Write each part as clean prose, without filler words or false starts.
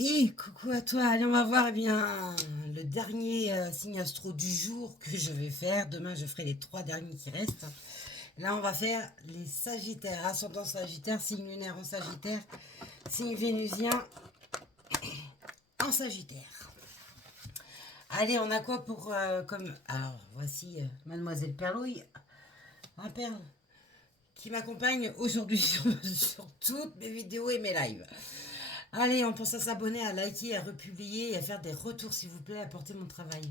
Et coucou à toi, allez on va voir bien le dernier signe astro du jour que je vais faire. Demain je ferai les 3 derniers qui restent. Là on va faire les Sagittaires, ascendant Sagittaire, signe lunaire en Sagittaire, signe vénusien en Sagittaire. Allez on a quoi pour comme... Alors voici Mademoiselle Perlouille, un perle, qui m'accompagne aujourd'hui sur toutes mes vidéos et mes lives. Allez, on pense à s'abonner, à liker, à republier et à faire des retours, s'il vous plaît, à porter mon travail.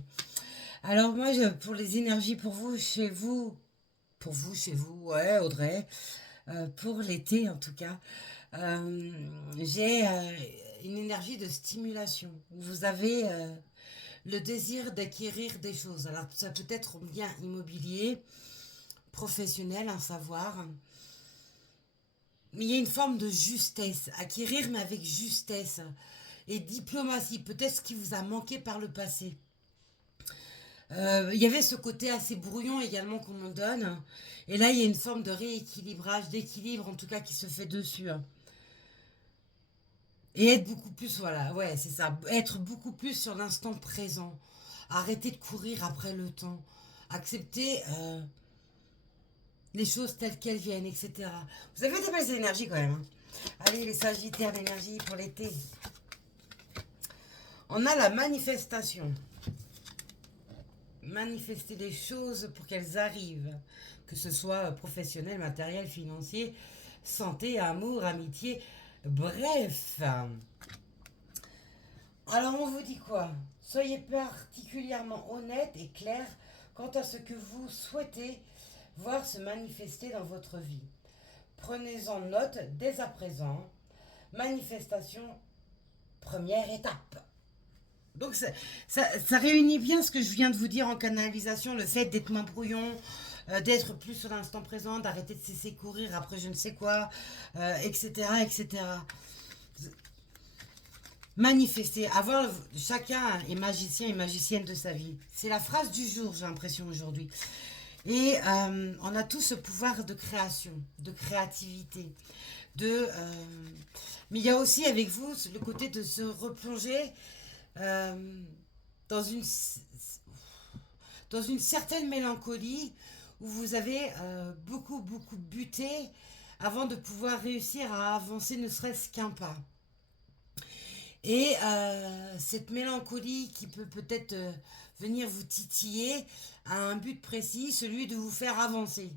Alors moi, pour les énergies pour vous, chez vous, ouais, Audrey, pour l'été en tout cas, j'ai une énergie de stimulation. Vous avez le désir d'acquérir des choses. Alors ça peut être bien immobilier, professionnel, un savoir, mais il y a une forme de justesse, acquérir mais avec justesse et diplomatie, peut-être ce qui vous a manqué par le passé. Il y avait ce côté assez brouillon également qu'on me donne, et là il y a une forme de rééquilibrage, d'équilibre en tout cas qui se fait dessus. Et être beaucoup plus, voilà, ouais, c'est ça, être beaucoup plus sur l'instant présent, arrêter de courir après le temps, accepter les choses telles qu'elles viennent, etc. Vous avez des belles énergies quand même, hein. Allez, les Sagittaires, l'énergie pour l'été. On a la manifestation. Manifester les choses pour qu'elles arrivent, que ce soit professionnel, matériel, financier, santé, amour, amitié, bref. Alors on vous dit quoi? Soyez particulièrement honnête et clair quant à ce que vous souhaitez voir se manifester dans votre vie. Prenez-en note dès à présent. Manifestation, première étape. Donc ça réunit bien ce que je viens de vous dire en canalisation, le fait d'être moins brouillon, d'être plus sur l'instant présent, d'arrêter de cesser courir après je ne sais quoi, etc., etc. Manifester, avoir chacun est magicien et magicienne de sa vie. C'est la phrase du jour, j'ai l'impression aujourd'hui. Et on a tous ce pouvoir de création, de créativité, mais il y a aussi avec vous le côté de se replonger euh, dans une certaine mélancolie où vous avez beaucoup buté avant de pouvoir réussir à avancer ne serait-ce qu'un pas. Et cette mélancolie qui peut peut-être venir vous titiller a un but précis, celui de vous faire avancer.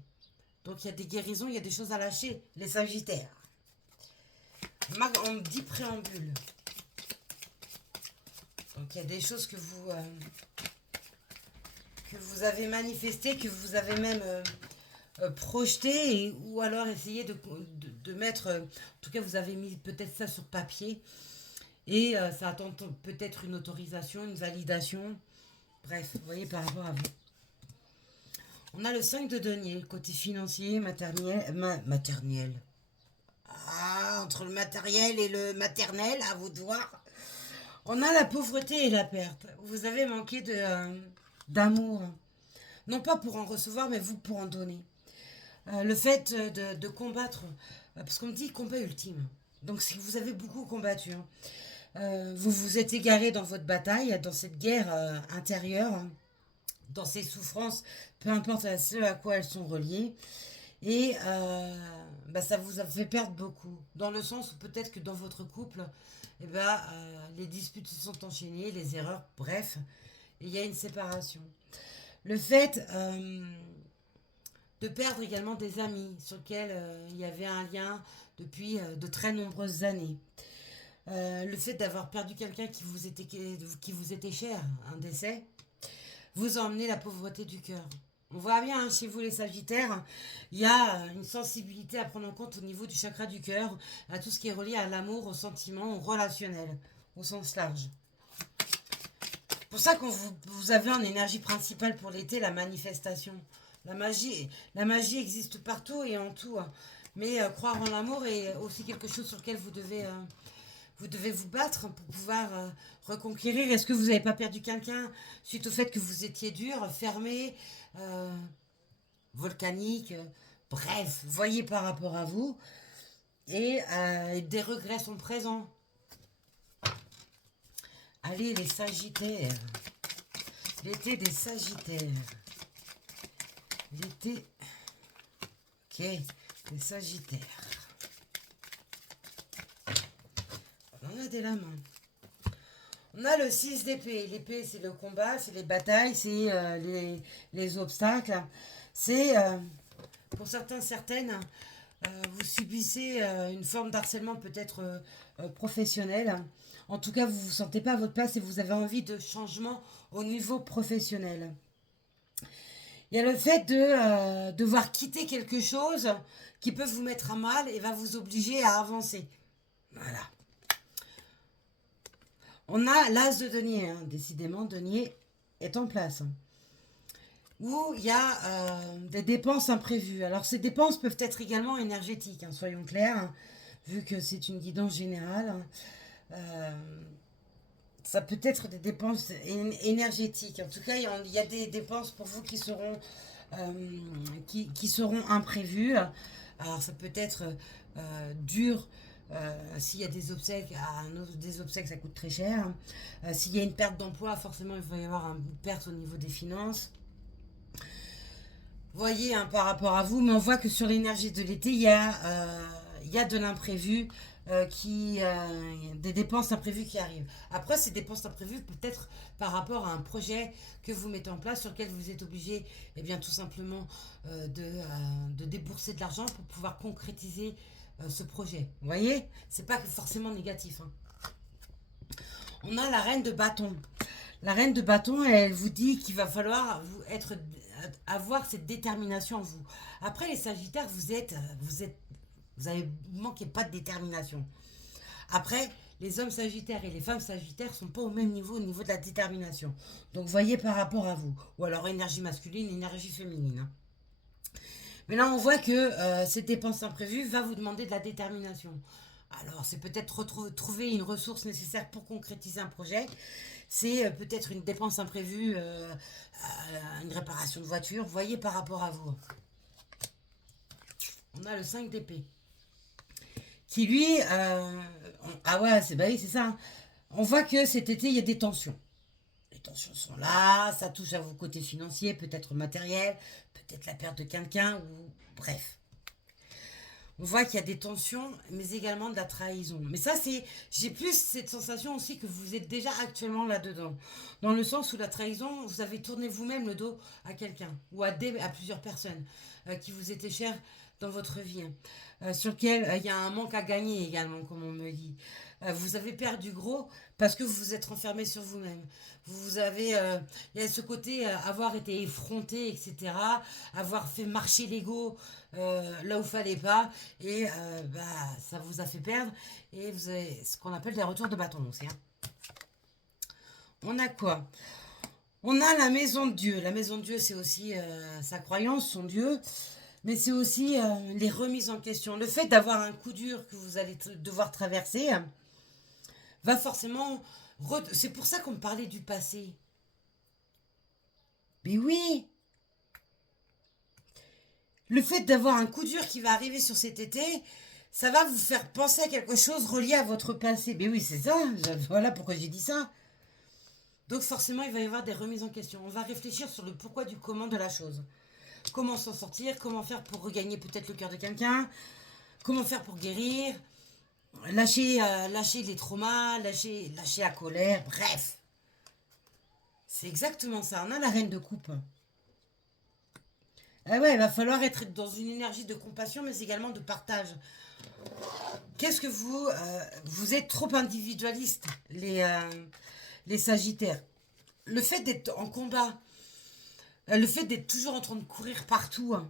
Donc il y a des guérisons, il y a des choses à lâcher, les Sagittaires. On dit préambule. Donc il y a des choses que vous avez manifestées, que vous avez même projetées, ou alors essayé de mettre, en tout cas vous avez mis peut-être ça sur papier, et ça attend peut-être une autorisation, une validation, bref, vous voyez par rapport à vous. On a le 5 de denier, côté financier, matériel. Ah, entre le matériel et le maternel, à vous de voir. On a la pauvreté et la perte. Vous avez manqué d'amour. Non pas pour en recevoir, mais vous pour en donner. Le fait de combattre, parce qu'on me dit combat ultime. Donc si vous avez beaucoup combattu, hein, vous vous êtes égaré dans votre bataille, dans cette guerre intérieure, hein, dans ces souffrances, peu importe à ce à quoi elles sont reliées. Et bah, ça vous a fait perdre beaucoup. Dans le sens où peut-être que dans votre couple, eh ben, les disputes se sont enchaînées, les erreurs, bref, et il y a une séparation. Le fait de perdre également des amis sur lesquels il y avait un lien depuis de très nombreuses années. Le fait d'avoir perdu quelqu'un qui vous était cher, un décès, vous a emmené la pauvreté du cœur. On voit bien, hein, chez vous les Sagittaires, il y a une sensibilité à prendre en compte au niveau du chakra du cœur, à tout ce qui est relié à l'amour, au sentiment, au relationnel, au sens large. C'est pour ça que vous avez en énergie principale pour l'été la manifestation. La magie existe partout et en tout, hein. Mais croire en l'amour est aussi quelque chose sur lequel vous devez vous battre pour pouvoir reconquérir. Est-ce que vous n'avez pas perdu quelqu'un suite au fait que vous étiez dur, fermé, euh, volcanique, bref, voyez par rapport à vous. Et des regrets sont présents. Allez, les Sagittaires. L'été des Sagittaires. L'été. Ok, les Sagittaires. On a des la main. On a le 6 d'épée. L'épée, c'est le combat, c'est les batailles, c'est les obstacles. C'est, pour certains, certaines, vous subissez une forme d'harcèlement peut-être professionnel. En tout cas, vous ne vous sentez pas à votre place et vous avez envie de changement au niveau professionnel. Il y a le fait de devoir quitter quelque chose qui peut vous mettre à mal et va vous obliger à avancer. Voilà. On a l'as de denier. Hein. Décidément, denier est en place. Où il y a des dépenses imprévues. Alors, ces dépenses peuvent être également énergétiques, hein, soyons clairs, hein, vu que c'est une guidance générale. Hein. Ça peut être des dépenses énergétiques. En tout cas, il y a des dépenses pour vous qui seront imprévues. Alors, ça peut être dur. S'il y a des obsèques, des obsèques, ça coûte très cher. S'il y a une perte d'emploi, forcément, il va y avoir une perte au niveau des finances. Voyez, hein, par rapport à vous, mais on voit que sur l'énergie de l'été, il y a de l'imprévu, des dépenses imprévues qui arrivent. Après, ces dépenses imprévues peut-être par rapport à un projet que vous mettez en place sur lequel vous êtes obligé, eh bien, tout simplement de débourser de l'argent pour pouvoir concrétiser ce projet. Vous voyez, c'est pas forcément négatif. Hein. On a la reine de bâton. La reine de bâton, elle vous dit qu'il va falloir avoir cette détermination en vous. Après, les Sagittaires, vous avez manqué pas de détermination. Après, les hommes Sagittaires et les femmes Sagittaires sont pas au même niveau au niveau de la détermination. Donc, voyez par rapport à vous. Ou alors énergie masculine, énergie féminine. Hein. Mais là, on voit que cette dépense imprévue va vous demander de la détermination. Alors, c'est peut-être trouver une ressource nécessaire pour concrétiser un projet. C'est peut-être une dépense imprévue, une réparation de voiture. Voyez par rapport à vous. On a le 5 d'épée. Qui lui... ah ouais, bah oui, c'est ça. Hein. On voit que cet été, il y a des tensions. Les tensions sont là, ça touche à vos côtés financiers, peut-être matériel, peut-être la perte de quelqu'un, ou bref. On voit qu'il y a des tensions, mais également de la trahison. Mais ça, j'ai plus cette sensation aussi que vous êtes déjà actuellement là-dedans. Dans le sens où la trahison, vous avez tourné vous-même le dos à quelqu'un, ou à plusieurs personnes qui vous étaient chères dans votre vie. Sur lequel il y a un manque à gagner également, comme on me dit. Vous avez perdu gros parce que vous vous êtes renfermé sur vous-même. Il y a ce côté avoir été effronté, etc. Avoir fait marcher l'ego là où fallait pas, et ça vous a fait perdre. Et vous avez ce qu'on appelle des retours de bâton aussi. Hein. On a quoi? On a la maison de Dieu. La maison de Dieu, c'est aussi sa croyance, son Dieu. Mais c'est aussi les remises en question. Le fait d'avoir un coup dur que vous allez devoir traverser va forcément... C'est pour ça qu'on me parlait du passé. Mais oui. Le fait d'avoir un coup dur qui va arriver sur cet été, ça va vous faire penser à quelque chose relié à votre passé. Mais oui, c'est ça. Voilà pourquoi j'ai dit ça. Donc forcément, il va y avoir des remises en question. On va réfléchir sur le pourquoi du comment de la chose. Comment s'en sortir, comment faire pour regagner peut-être le cœur de quelqu'un, comment faire pour guérir, lâcher les traumas, lâcher la colère, bref. C'est exactement ça. On a la reine de coupe. Ah ouais, il va falloir être dans une énergie de compassion, mais également de partage. Qu'est-ce que vous êtes trop individualiste, les Sagittaires. Le fait d'être en combat, le fait d'être toujours en train de courir partout, hein,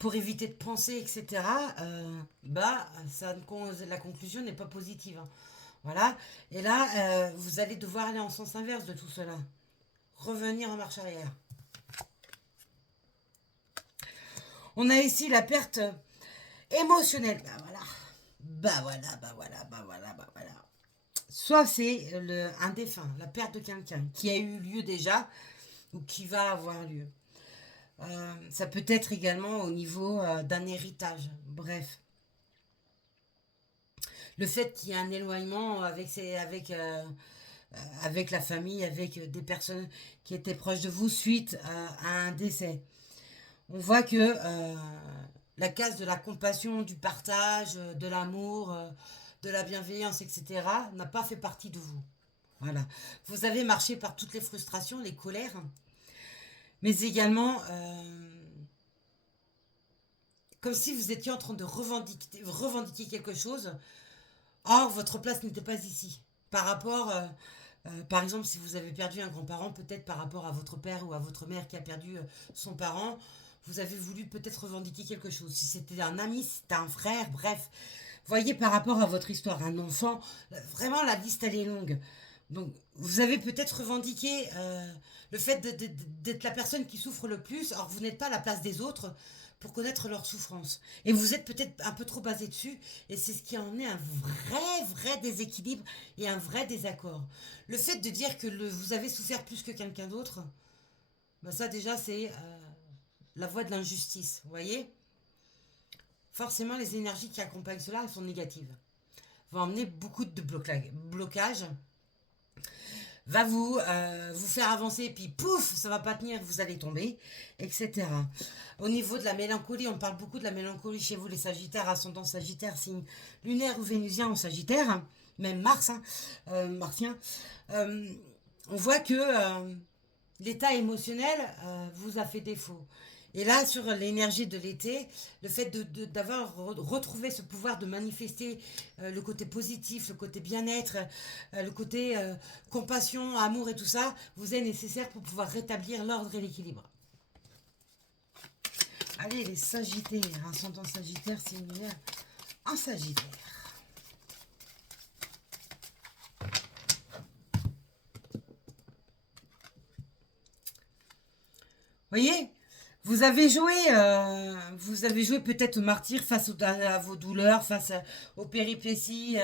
pour éviter de penser, etc., la conclusion n'est pas positive. Hein. Voilà. Et là, vous allez devoir aller en sens inverse de tout cela. Revenir en marche arrière. On a ici la perte émotionnelle. Voilà. Soit c'est un défunt, la perte de quelqu'un qui a eu lieu déjà ou qui va avoir lieu. Ça peut être également au niveau d'un héritage. Bref. Le fait qu'il y ait un éloignement avec avec la famille, avec des personnes qui étaient proches de vous suite à un décès. On voit que la case de la compassion, du partage, de l'amour, de la bienveillance, etc., n'a pas fait partie de vous. Voilà. Vous avez marché par toutes les frustrations, les colères, mais également comme si vous étiez en train de revendiquer quelque chose. Or, votre place n'était pas ici. Par rapport, par exemple, si vous avez perdu un grand-parent, peut-être par rapport à votre père ou à votre mère qui a perdu son parent, vous avez voulu peut-être revendiquer quelque chose. Si c'était un ami, si c'était un frère, bref. Voyez par rapport à votre histoire, un enfant, vraiment la liste elle est longue. Donc vous avez peut-être revendiqué le fait d'être la personne qui souffre le plus, or vous n'êtes pas à la place des autres pour connaître leur souffrance. Et vous êtes peut-être un peu trop basé dessus, et c'est ce qui en est un vrai déséquilibre et un vrai désaccord. Le fait de dire que vous avez souffert plus que quelqu'un d'autre, ben ça déjà c'est la voie de l'injustice, vous voyez. Forcément les énergies qui accompagnent cela elles sont négatives. Va emmener beaucoup de blocages, va vous faire avancer, puis pouf, ça va pas tenir, vous allez tomber, etc. Au niveau de la mélancolie, on parle beaucoup de la mélancolie chez vous, les Sagittaires, ascendant Sagittaire, signe lunaire ou vénusien en Sagittaire, hein, même Mars, hein, martien. On voit que l'état émotionnel vous a fait défaut. Et là, sur l'énergie de l'été, le fait d'avoir retrouvé ce pouvoir de manifester le côté positif, le côté bien-être, le côté compassion, amour et tout ça, vous est nécessaire pour pouvoir rétablir l'ordre et l'équilibre. Allez, les Sagittaires, ascendant Sagittaire, c'est une lumière en Sagittaire. Voyez, vous avez joué peut-être au martyr face à vos douleurs, face aux péripéties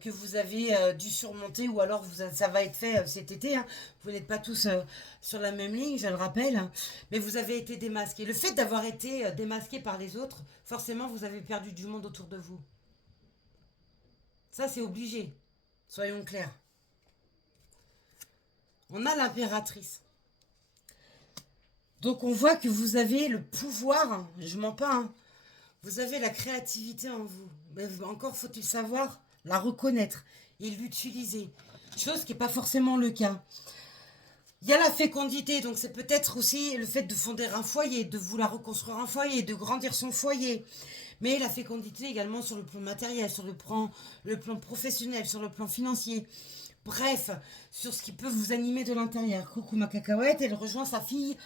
que vous avez dû surmonter, ou alors ça va être fait cet été. Hein. Vous n'êtes pas tous sur la même ligne, je le rappelle, hein, mais vous avez été démasqué. Le fait d'avoir été démasqué par les autres, forcément, vous avez perdu du monde autour de vous. Ça, c'est obligé. Soyons clairs. On a l'impératrice. Donc on voit que vous avez le pouvoir, hein, je mens pas, hein, vous avez la créativité en vous. Mais encore faut-il savoir la reconnaître et l'utiliser. Chose qui n'est pas forcément le cas. Il y a la fécondité, donc c'est peut-être aussi le fait de fonder un foyer, de vouloir reconstruire un foyer, de grandir son foyer. Mais la fécondité également sur le plan matériel, sur le plan professionnel, sur le plan financier. Bref, sur ce qui peut vous animer de l'intérieur. Coucou ma cacahuète, elle rejoint sa fille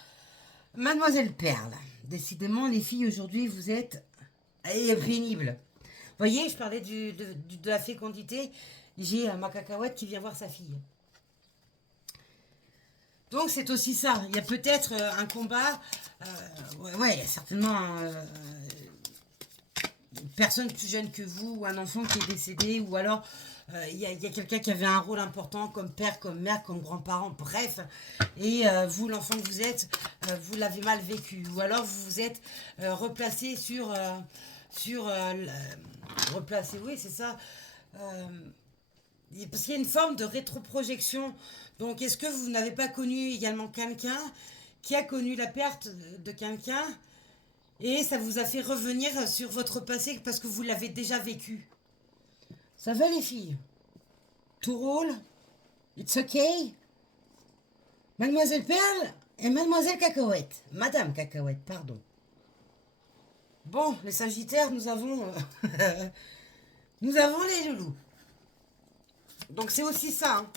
Mademoiselle Perle. Décidément, les filles, aujourd'hui, vous êtes pénibles. Vous voyez, je parlais de la fécondité. J'ai ma cacahuète qui vient voir sa fille. Donc, c'est aussi ça. Il y a peut-être un combat. Ouais, il y a certainement une personne plus jeune que vous, ou un enfant qui est décédé, ou alors il y a quelqu'un qui avait un rôle important comme père, comme mère, comme grand-parent, bref. Et vous, l'enfant que vous êtes, vous l'avez mal vécu. Ou alors vous vous êtes replacé replacé, oui, c'est ça. Parce qu'il y a une forme de rétroprojection. Donc, est-ce que vous n'avez pas connu également quelqu'un qui a connu la perte de quelqu'un et ça vous a fait revenir sur votre passé parce que vous l'avez déjà vécu? Ça va les filles? Tout roule? It's okay? Mademoiselle Perle et Mademoiselle Cacahuète. Madame Cacahuète, pardon. Bon, les Sagittaires, nous avons nous avons les loulous. Donc c'est aussi ça. Hein.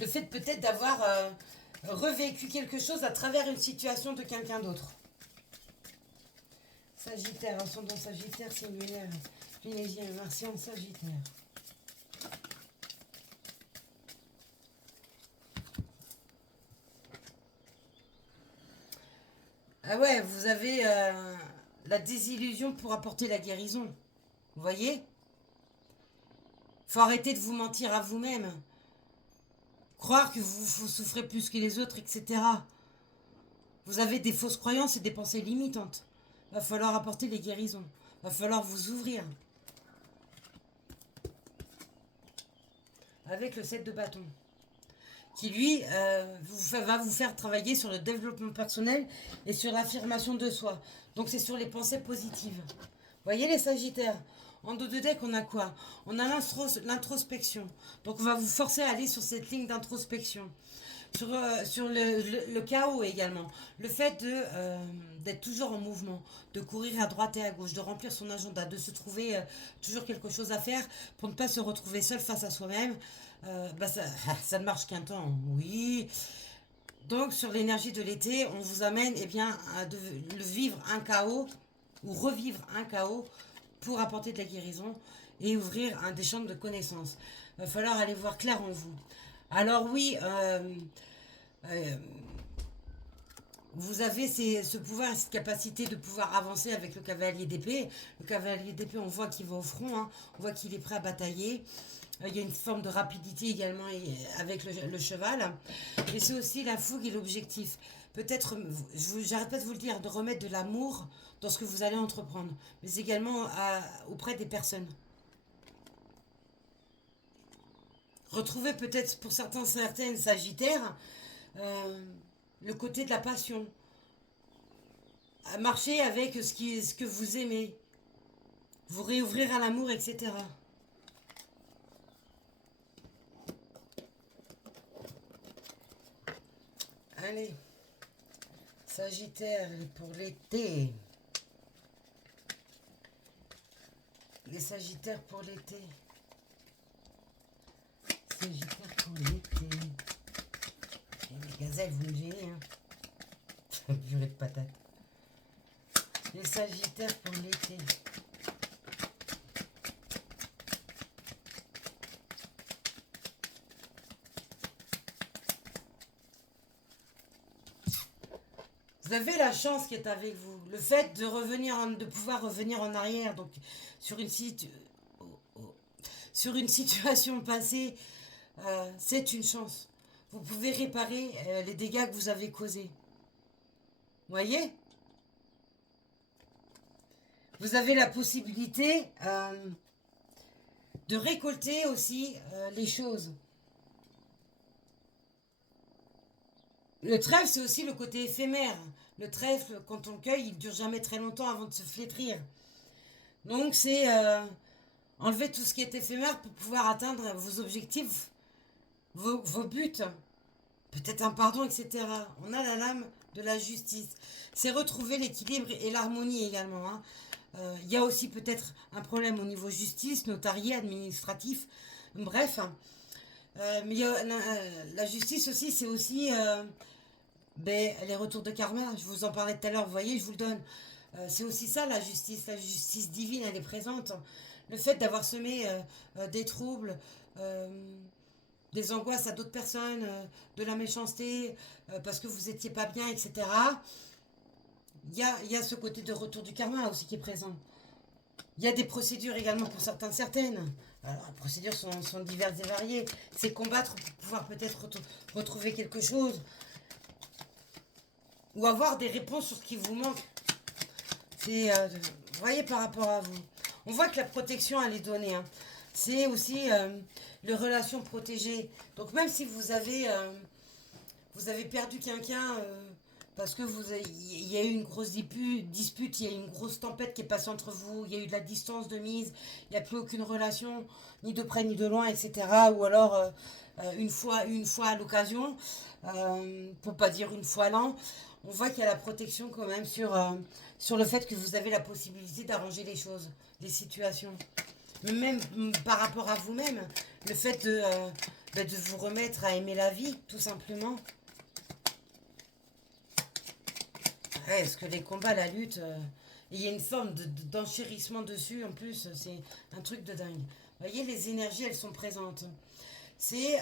Le fait peut-être d'avoir revécu quelque chose à travers une situation de quelqu'un d'autre. Sagittaire, ascendant Sagittaire, c'est une lunaire. Lunésien, martien, Sagittaire. Ah ouais, vous avez la désillusion pour apporter la guérison. Vous voyez? Faut arrêter de vous mentir à vous-même. Croire que vous souffrez plus que les autres, etc. Vous avez des fausses croyances et des pensées limitantes. Va falloir apporter les guérisons. Va falloir vous ouvrir. avec le 7 de bâton. Qui lui va vous faire travailler sur le développement personnel et sur l'affirmation de soi. Donc c'est sur les pensées positives. Voyez les Sagittaires, en dos de deck on a quoi? On a l'introspection. Donc on va vous forcer à aller sur cette ligne d'introspection. Sur le chaos également. Le fait d'être toujours en mouvement, de courir à droite et à gauche, de remplir son agenda, de se trouver toujours quelque chose à faire pour ne pas se retrouver seul face à soi-même. Ça ne marche qu'un temps, oui. Donc sur l'énergie de l'été, on vous amène de vivre un chaos ou revivre un chaos pour apporter de la guérison et ouvrir des champs de connaissances. Il va falloir aller voir clair en vous. Alors oui, euh, vous avez ce pouvoir, cette capacité de pouvoir avancer avec le cavalier d'épée. Le cavalier d'épée, on voit qu'il va au front, hein, on voit qu'il est prêt à batailler. Il y a une forme de rapidité également avec le cheval. Et c'est aussi la fougue et l'objectif. Peut-être, j'arrête pas de vous le dire, de remettre de l'amour dans ce que vous allez entreprendre, mais également auprès des personnes. Retrouver peut-être pour certaines Sagittaires le côté de la passion. À marcher avec ce que vous aimez. Vous réouvrir à l'amour, etc. Allez, Sagittaire pour l'été. Les Sagittaires pour l'été. Sagittaire pour l'été. Les gazelles, vous me gênez, hein. Purée de patates. Les Sagittaires pour l'été. Vous avez la chance qui est avec vous. Le fait de pouvoir revenir en arrière, donc sur une situation passée, c'est une chance. Vous pouvez réparer les dégâts que vous avez causés. Voyez? Vous avez la possibilité de récolter aussi les choses. Le trèfle, c'est aussi le côté éphémère. Le trèfle, quand on le cueille, il ne dure jamais très longtemps avant de se flétrir. Donc, c'est enlever tout ce qui est éphémère pour pouvoir atteindre vos objectifs, vos buts, peut-être un pardon, etc. On a la lame de la justice. C'est retrouver l'équilibre et l'harmonie également. Hein. Il y a aussi peut-être un problème au niveau justice, notarié, administratif, bref. Mais la justice aussi, c'est aussi les retours de karma. Je vous en parlais tout à l'heure, vous voyez, je vous le donne. C'est aussi ça la justice divine, elle est présente. Le fait d'avoir semé des troubles, des angoisses à d'autres personnes, de la méchanceté, parce que vous étiez pas bien, etc. Il y a ce côté de retour du karma aussi qui est présent. Il y a des procédures également pour certaines. Alors, les procédures sont diverses et variées. C'est combattre pour pouvoir peut-être retrouver quelque chose. Ou avoir des réponses sur ce qui vous manque. C'est, vous voyez, par rapport à vous. On voit que la protection, elle est donnée. Hein. C'est aussi les relations protégées. Donc même si vous avez perdu quelqu'un parce que il y a eu une grosse dispute, il y a eu une grosse tempête qui est passée entre vous, il y a eu de la distance de mise, il n'y a plus aucune relation, ni de près ni de loin, etc. Ou alors une fois à l'occasion, pour pas dire une fois l'an, on voit qu'il y a la protection quand même sur le fait que vous avez la possibilité d'arranger les choses, les situations. Mais même par rapport à vous-même, le fait de vous remettre à aimer la vie, tout simplement. Ouais, parce que les combats, la lutte, il y a une forme d'enchérissement dessus, en plus, c'est un truc de dingue. Vous voyez, les énergies, elles sont présentes. C'est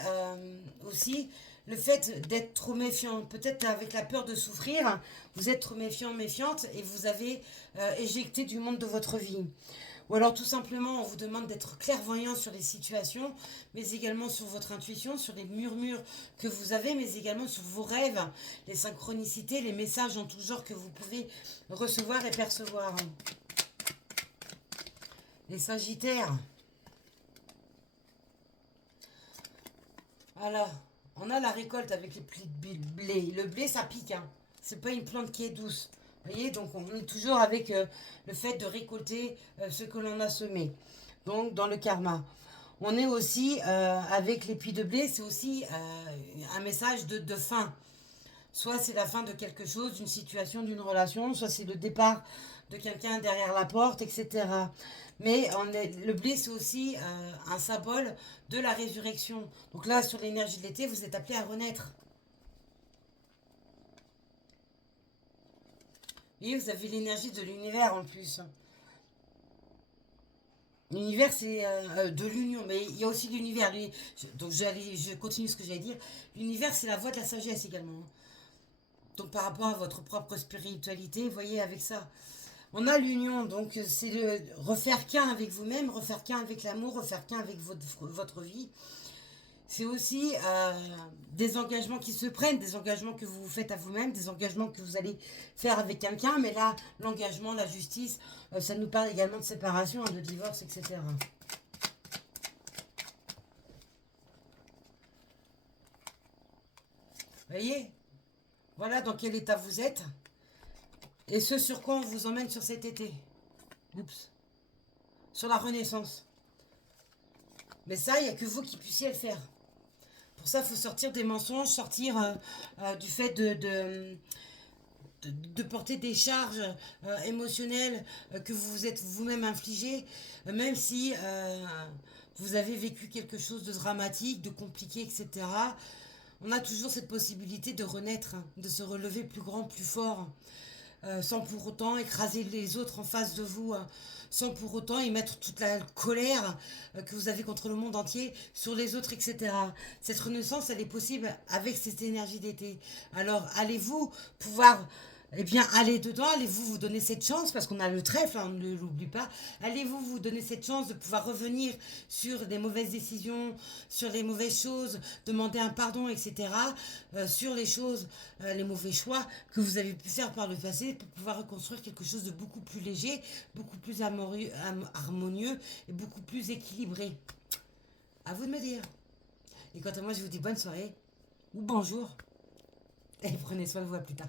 aussi le fait d'être trop méfiant. Peut-être avec la peur de souffrir, vous êtes trop méfiant, méfiante, et vous avez éjecté du monde de votre vie. Ou alors tout simplement, on vous demande d'être clairvoyant sur les situations, mais également sur votre intuition, sur les murmures que vous avez, mais également sur vos rêves, les synchronicités, les messages en tout genre que vous pouvez recevoir et percevoir. Les Sagittaires. Alors, on a la récolte avec les plis de blé. Le blé, ça pique, hein. C'est pas une plante qui est douce. Vous voyez, donc on est toujours avec le fait de récolter ce que l'on a semé. Donc, dans le karma. On est aussi avec les plis de blé, c'est aussi un message de fin. Soit c'est la fin de quelque chose, d'une situation, d'une relation, soit c'est le départ de quelqu'un derrière la porte, etc. Mais le blé, c'est aussi un symbole de la résurrection. Donc là, sur l'énergie de l'été, vous êtes appelé à renaître. Et vous avez l'énergie de l'univers en plus. L'univers, c'est de l'union, mais il y a aussi l'univers. Donc je continue ce que j'allais dire. L'univers, c'est la voie de la sagesse également. Donc par rapport à votre propre spiritualité, vous voyez, avec ça. On a l'union, donc c'est le refaire qu'un avec vous-même, refaire qu'un avec l'amour, refaire qu'un avec votre vie. C'est aussi des engagements qui se prennent, des engagements que vous faites à vous-même, des engagements que vous allez faire avec quelqu'un. Mais là, l'engagement, la justice, ça nous parle également de séparation, hein, de divorce, etc. Vous voyez? Voilà dans quel état vous êtes et ce sur quoi on vous emmène sur cet été. Oups. Sur la renaissance. Mais ça, il n'y a que vous qui puissiez le faire. Pour ça, il faut sortir des mensonges, sortir du fait de porter des charges émotionnelles que vous vous êtes vous-même infligées, même si vous avez vécu quelque chose de dramatique, de compliqué, etc. On a toujours cette possibilité de renaître, hein, de se relever plus grand, plus fort, sans pour autant écraser les autres en face de vous, hein, sans pour autant y mettre toute la colère que vous avez contre le monde entier sur les autres, etc. Cette renaissance, elle est possible avec cette énergie d'été. Alors, allez-vous pouvoir aller dedans, allez-vous vous donner cette chance, parce qu'on a le trèfle, hein, ne l'oublie pas, allez-vous vous donner cette chance de pouvoir revenir sur des mauvaises décisions, sur les mauvaises choses, demander un pardon, etc., sur les choses, les mauvais choix que vous avez pu faire par le passé pour pouvoir reconstruire quelque chose de beaucoup plus léger, beaucoup plus harmonieux et beaucoup plus équilibré. À vous de me dire. Et quant à moi, je vous dis bonne soirée ou bonjour et prenez soin de vous, à plus tard.